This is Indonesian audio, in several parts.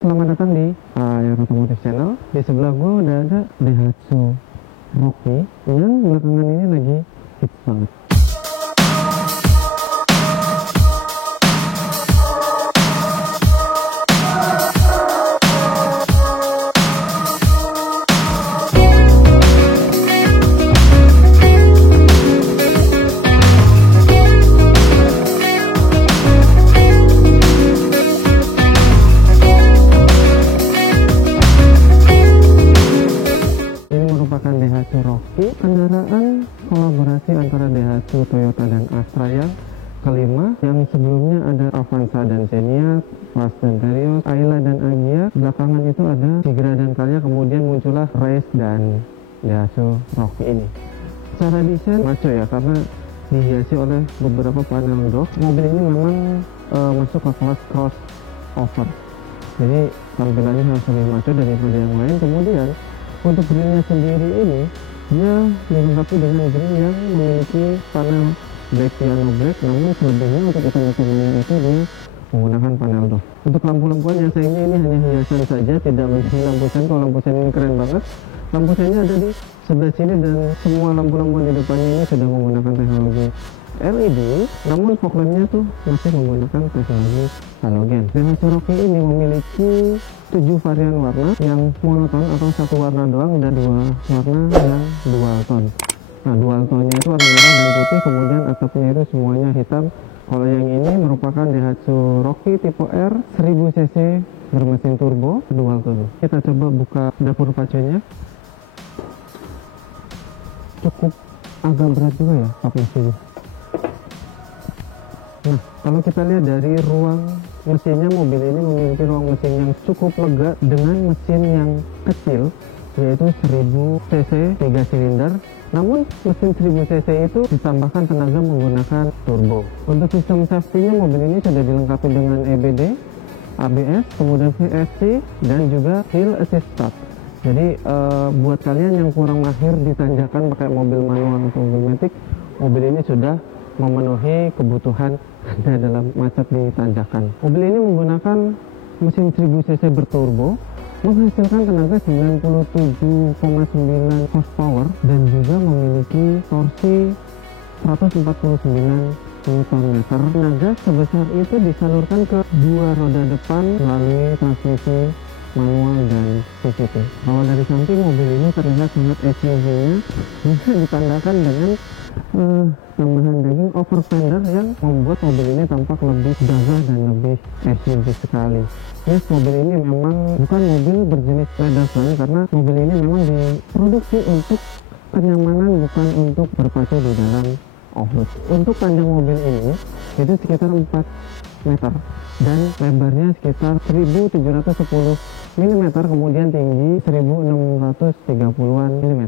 Selamat datang di Air Otomotif Channel. Di sebelah gua udah ada Daihatsu Rocky yang belakangan ini lagi hits banget. Daihatsu Rocky, kendaraan kolaborasi antara Daihatsu, Toyota, dan Astra yang kelima. Yang sebelumnya ada Avanza dan Xenia, Fast dan Terios, Ayla dan Agya. Belakangan itu ada Tigra dan Calya, kemudian muncullah Race dan Daihatsu Rocky ini. Secara desain maco ya, karena dihiasi oleh beberapa panel door. Mobil ini memang masuk ke kelas crossover, jadi tampilannya harus lebih maco daripada yang lain. Kemudian untuk grillnya sendiri ini, dia dilengkapi dengan grill yang memiliki panel black piano black, namun selebihnya untuk item-itemnya itu dia menggunakan panel door. Untuk lampu-lampuan yang sayangnya ini hanya hiasan saja, tidak memiliki lampu sen. Kalau lampu sen ini keren banget. Lampu sennya ada di sebelah sini dan semua lampu-lampuan di depannya ini sudah menggunakan teknologi LED, namun fog lampnya tuh masih menggunakan teknologi halogen. Daihatsu Rocky ini memiliki 7 varian warna yang monoton atau satu warna doang, dan 2 warna yang dual tone. Nah, dual tone-nya itu warna merah dan putih, kemudian atapnya itu semuanya hitam. Kalau yang ini merupakan Daihatsu Rocky tipe R 1000 cc bermesin turbo dual tone. Kita coba buka dapur pacunya. Cukup agak berat juga ya kap mesinnya. Nah, kalau kita lihat dari ruang mesinnya, mobil ini memiliki ruang mesin yang cukup lega dengan mesin yang kecil, yaitu 1000 cc 3 silinder. Namun mesin 1000 cc itu ditambahkan tenaga menggunakan turbo. Untuk sistem safety-nya, mobil ini sudah dilengkapi dengan EBD, ABS, kemudian VSC, dan juga Hill Assist Start. Jadi buat kalian yang kurang mahir di tanjakan pakai mobil manual atau mobil matic, mobil ini sudah memenuhi kebutuhan Anda dalam macet di tanjakan. Mobil ini menggunakan mesin 1000 cc berturbo, menghasilkan tenaga 97,9 horsepower dan juga memiliki torsi 149 Nm. Tenaga sebesar itu disalurkan ke dua roda depan melalui transmisi manual dan CVT. Kalau dari samping, mobil ini terlihat sangat SUV-nya bisa ditandakan dengan tambahan daging over fender yang membuat mobil ini tampak lebih gagah dan lebih SUV sekali. Yes, mobil ini memang bukan mobil berjenis pedestrian, karena mobil ini memang diproduksi untuk kenyamanan, bukan untuk berpacu di dalam off-road. Untuk panjang mobil ini itu sekitar 4 meter dan lebarnya sekitar 1710 mm, kemudian tinggi 1630-an mm.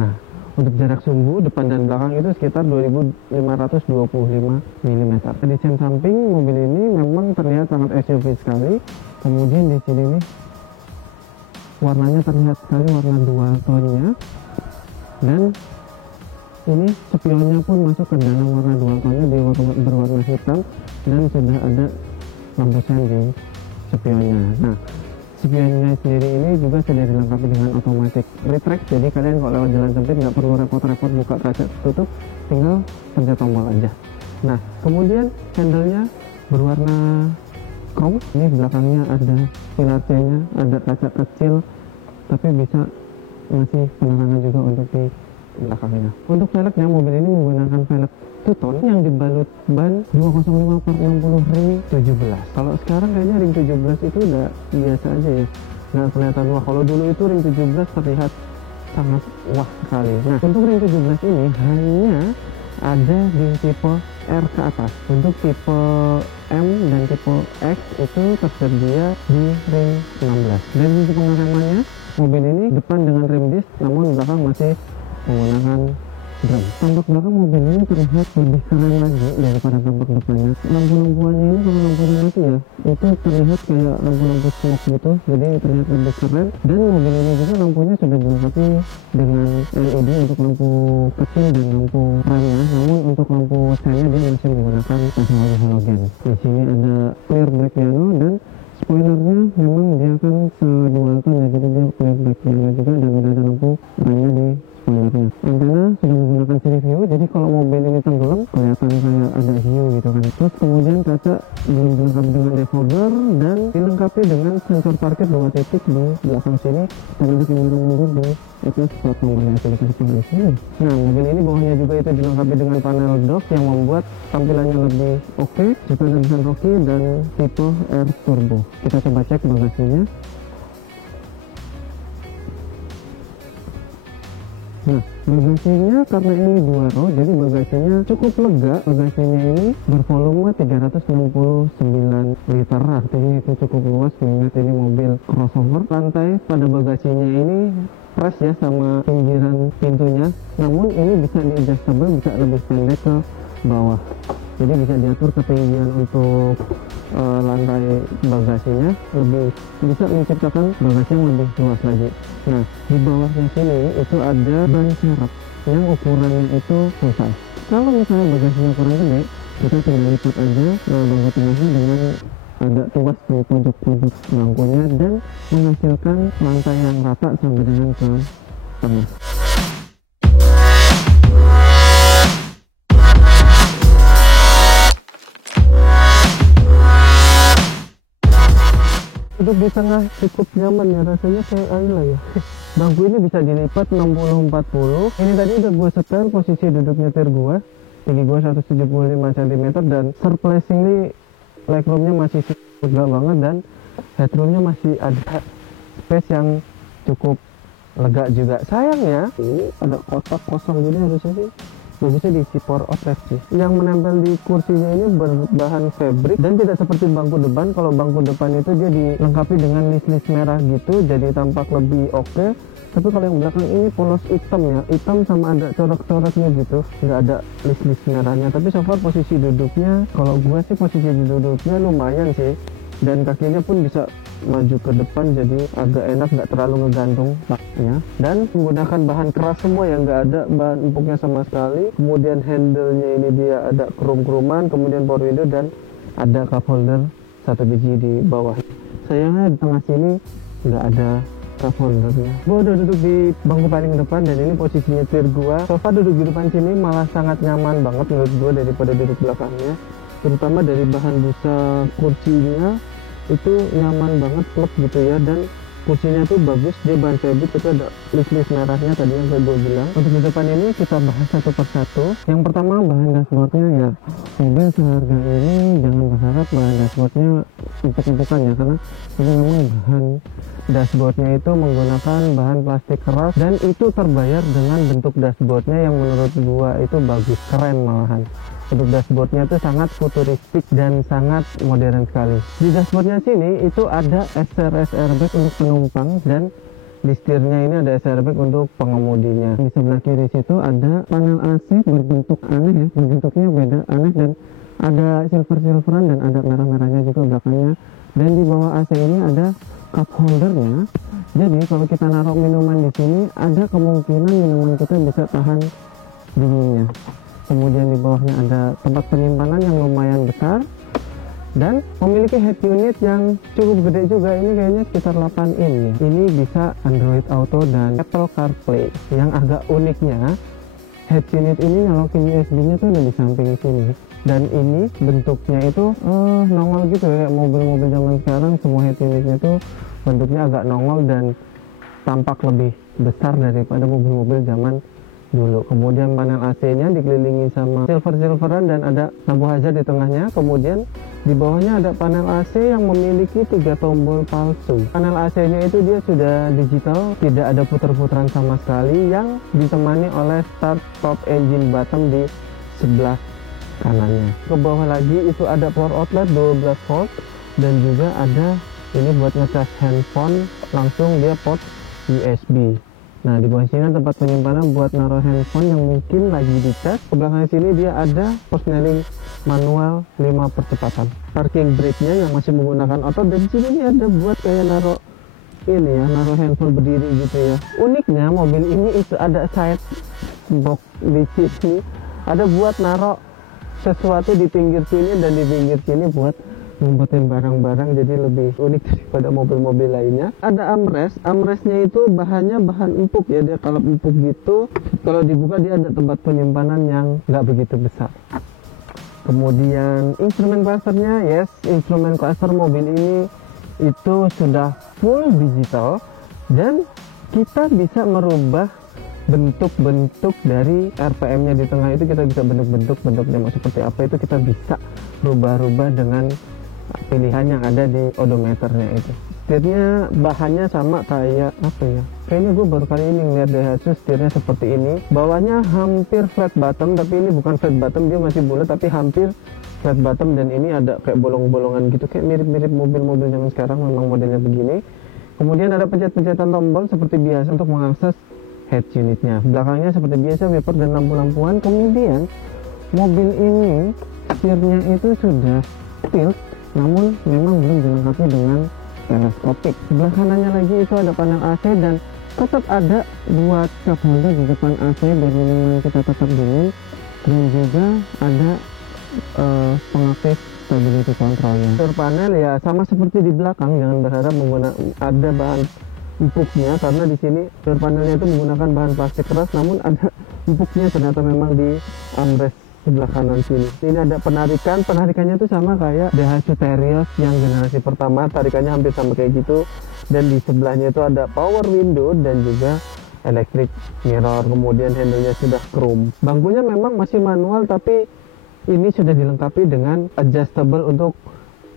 Nah, untuk jarak sumbu depan dan belakang itu sekitar 2525 mm. Desain samping mobil ini memang terlihat sangat SUV sekali. Kemudian di sini nih warnanya terlihat sekali, warna dual tone-nya, dan ini spionnya pun masuk ke dalam warna dual tone-nya, berwarna hitam, dan sudah ada lampu sen di spionnya. Nah, spionnya sendiri ini juga sudah dilengkapi dengan automatic retract, jadi kalian kalau lewat jalan sempit nggak perlu repot-repot buka kaca tutup, tinggal pencet tombol aja. Nah, kemudian handle-nya berwarna chrome. Ini belakangnya ada pilar C-nya, ada kaca kecil, tapi bisa ngasih penerangan juga untuk di belakangnya. Untuk velgnya, mobil ini menggunakan velg two-tone yang dibalut ban 205/60 ring 17. Kalau sekarang kayaknya ring 17 itu udah biasa aja ya, nggak kelihatan wah. Kalau dulu itu ring 17 terlihat sangat wah sekali. Nah, untuk ring 17 ini hanya ada di tipe R ke atas. Untuk tipe M dan tipe X itu tersedia di ring 16. Dan untuk pengeremannya, mobil ini depan dengan rem disc, namun belakang masih menggunakan drum. Tampak belakang mobil ini terlihat lebih keren lagi daripada tampak depannya. Lampu-lampuannya ini kalau lampunya mati ya, itu terlihat kayak lampu-lampu smoke gitu, jadi terlihat lebih keren. Dan mobil ini juga lampunya sudah dilengkapi dengan LED untuk lampu kecil dan lampu remnya, namun untuk lampu sennya dia masih menggunakan teknologi halogen. Di sini ada clear black piano dan spoilernya memang dia dilengkapi dengan sensor parkir 2 titik di belakang sini, dan untuk yang mundur di itu spot nomornya sudah tersedia di sini. Nah, mobil ini bawahnya juga itu dilengkapi dengan panel dock yang membuat tampilannya lebih oke, juga dengan Rocky dan tipe R Turbo. Kita coba cek bagasinya. Nah, bagasinya karena ini 2 row, jadi bagasinya cukup lega. Bagasinya ini bervolume 369 liter, artinya itu cukup luas mengingat ini mobil crossover. Lantai pada bagasinya ini press ya sama pinggiran pintunya, namun ini bisa di adjustable, bisa lebih pendek ke bawah, jadi bisa diatur ketinggian untuk lantai bagasinya, lebih bisa menciptakan bagasi yang lebih luas lagi. Nah, di bawahnya sini itu ada ban serep yang ukurannya itu full size. Kalau misalnya bagasinya kurang gede, kita tinggal lipat aja bangku tengahnya dengan agak tuas di pojok-pojok bangkunya dan menghasilkan lantai yang rata sampai dengan ke tengah. Duduk di tengah cukup nyaman ya, rasanya kayak Ayla ya. Bangku ini bisa dilipat 60-40. Ini tadi udah gue setel posisi duduk nyetir gue, tinggi gue 175 cm, dan surprisingly legroomnya masih lega banget dan headroomnya masih ada space yang cukup lega juga. Sayangnya ini ada kotak kosong gini, harusnya sih bagusnya diisi power outlet sih. Yang menempel di kursinya ini berbahan fabric dan tidak seperti bangku depan. Kalau bangku depan itu dia dilengkapi dengan list-list merah gitu, jadi tampak lebih oke. Tapi kalau yang belakang ini polos hitam ya, hitam sama ada corak-coraknya gitu, nggak ada list-list merahnya. Tapi so far posisi duduknya, kalau gua sih posisi duduknya lumayan sih, dan kakinya pun bisa maju ke depan, jadi agak enak, nggak terlalu ngegantung baknya. Dan menggunakan bahan keras semua yang nggak ada bahan empuknya sama sekali. Kemudian handle-nya ini dia ada krum-kruman, kemudian power window dan ada cup holder 1 biji di bawah. Sayangnya di tengah sini nggak ada cup holdernya. Gue udah duduk di bangku paling depan dan ini posisi nyetir gua. So far duduk di depan sini malah sangat nyaman banget menurut gue daripada duduk belakangnya, terutama dari bahan busa kursinya itu nyaman banget, klep gitu ya, dan kursinya tuh bagus, dia bahan fabric tapi ada list-list merahnya tadi yang kayak gue bilang. Untuk di depan ini kita bahas satu persatu. Yang pertama bahan dashboardnya ya, mobil seharga ini jangan berharap bahan dashboardnya empuk-empukan ya, karena ini memang bahan dashboardnya itu menggunakan bahan plastik keras dan itu terbayar dengan bentuk dashboardnya yang menurut gua itu bagus, keren malahan. Bentuk dashboardnya itu sangat futuristik dan sangat modern sekali. Di dashboardnya sini itu ada SRS airbag untuk penumpang dan di setirnya ini ada airbag untuk pengemudinya. Di sebelah kiri situ ada panel AC berbentuk aneh ya, bentuknya beda aneh, dan ada silver-silveran dan ada merah-merahnya juga belakangnya. Dan di bawah AC ini ada cup holdernya. Jadi kalau kita naruh minuman di sini, ada kemungkinan minuman kita bisa tahan dinginnya. Kemudian di bawahnya ada tempat penyimpanan yang lumayan besar dan memiliki head unit yang cukup gede juga. Ini kayaknya sekitar 8 in ya. Ini bisa Android Auto dan Apple CarPlay. Yang agak uniknya, head unit ini nyolokin USB-nya tuh ada di samping sini. Dan ini bentuknya itu nongol gitu ya, mobil-mobil zaman sekarang semua head unitnya tuh bentuknya agak nongol dan tampak lebih besar daripada mobil-mobil zaman dulu. Kemudian panel AC-nya dikelilingi sama silver-silveran dan ada lampu hazard di tengahnya. Kemudian di bawahnya ada panel AC yang memiliki 3 tombol palsu. Panel AC-nya itu dia sudah digital, tidak ada puter-puteran sama sekali, yang ditemani oleh start stop engine button di sebelah kanannya. Ke bawah lagi itu ada power outlet 12 volt dan juga ada ini buat ngecas handphone, langsung dia port USB. Nah, di bawah sini tempat penyimpanan buat naruh handphone yang mungkin lagi dicas. Ke belakang sini dia ada persneling manual 5 percepatan. Parking brake-nya yang masih menggunakan auto, dan di sini dia ada buat kayak naruh ini ya, naruh handphone berdiri gitu ya. Uniknya mobil ini itu ada side box di sini, ada buat naruh sesuatu di pinggir sini dan di pinggir sini buat ngumpetin barang-barang, jadi lebih unik daripada mobil-mobil lainnya. Ada armrestnya itu bahannya bahan empuk ya, dia kalau empuk gitu, kalau dibuka dia ada tempat penyimpanan yang nggak begitu besar. Kemudian instrumen clusternya, yes, instrumen cluster mobil ini itu sudah full digital, dan kita bisa merubah bentuk-bentuk dari RPM-nya di tengah itu. Kita bisa bentuknya mau seperti apa itu kita bisa rubah-rubah dengan pilihan yang ada di odometernya itu. Setirnya bahannya sama kayak apa ya, kayaknya gue baru kali ini ngeliat Daihatsu setirnya seperti ini. Bawahnya hampir flat bottom, tapi ini bukan flat bottom, dia masih bulat tapi hampir flat bottom, dan ini ada kayak bolong-bolongan gitu, kayak mirip-mirip mobil-mobil zaman sekarang, memang modelnya begini. Kemudian ada pencet-pencetan tombol seperti biasa untuk mengakses head unitnya. Belakangnya seperti biasa wiper dan lampu-lampuan. Kemudian mobil ini setirnya itu sudah tilt, namun memang belum dilengkapi dengan teleskopik. Sebelah kanannya lagi itu ada panel AC, dan tetap ada dua cup holder di depan AC biar minuman kita tetap dingin, dan juga ada pengaktif stability controlnya. Rear panel ya sama seperti di belakang, jangan berharap ada bahan empuknya, karena di sini rear panelnya itu menggunakan bahan plastik keras, namun ada empuknya ternyata memang di armrest sebelah kanan sini. Ini ada penarikannya itu sama kayak Daihatsu Terios yang generasi pertama, tarikannya hampir sama kayak gitu, dan di sebelahnya itu ada power window dan juga electric mirror. Kemudian handle-nya sudah chrome. Bangkunya memang masih manual, tapi ini sudah dilengkapi dengan adjustable untuk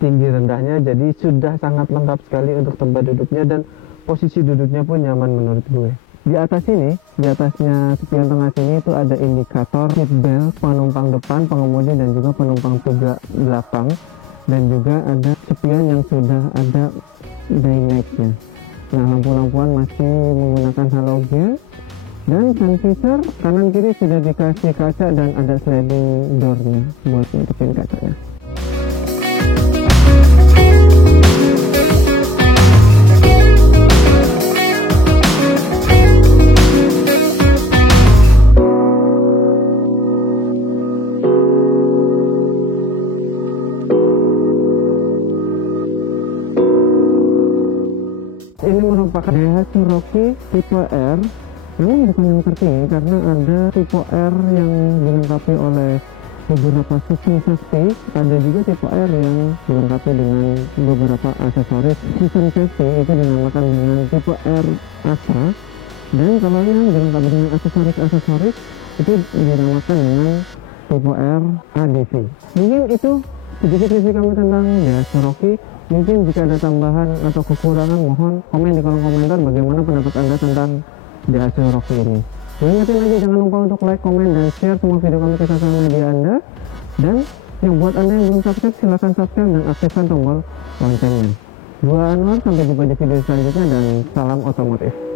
tinggi rendahnya, jadi sudah sangat lengkap sekali untuk tempat duduknya, dan posisi duduknya pun nyaman menurut gue. Di atas ini, di atasnya spion tengah sini itu ada indikator seat belt penumpang depan, pengemudi, dan juga penumpang belakang, dan juga ada spion yang sudah ada daylightnya. Nah, lampu-lampuan masih menggunakan halogen, dan sun visor kanan kiri sudah dikasih kaca dan ada sliding door-nya buat nutupin kacanya. Ini merupakan Daihatsu Rocky tipe R. Ini bukan yang tertinggi karena ada tipe R yang dilengkapi oleh beberapa sistem safety, ada juga tipe R yang dilengkapi dengan beberapa aksesoris. Sistem safety itu dinamakan dengan tipe R Astra, dan kalau yang dilengkapi dengan aksesoris itu dinamakan dengan tipe R ADV. Mungkin itu sedikit review kami tentang Daihatsu Rocky. Mungkin jika ada tambahan atau kekurangan, mohon komen di kolom komentar bagaimana pendapat Anda tentang Daihatsu Rocky ini. Ingatin lagi, jangan lupa untuk like, komen, dan share semua video kami ke sosial media Anda. Dan yang buat Anda yang belum subscribe, silahkan subscribe dan aktifkan tombol loncengnya. Gua Anwar, sampai jumpa di video selanjutnya, dan salam otomotif.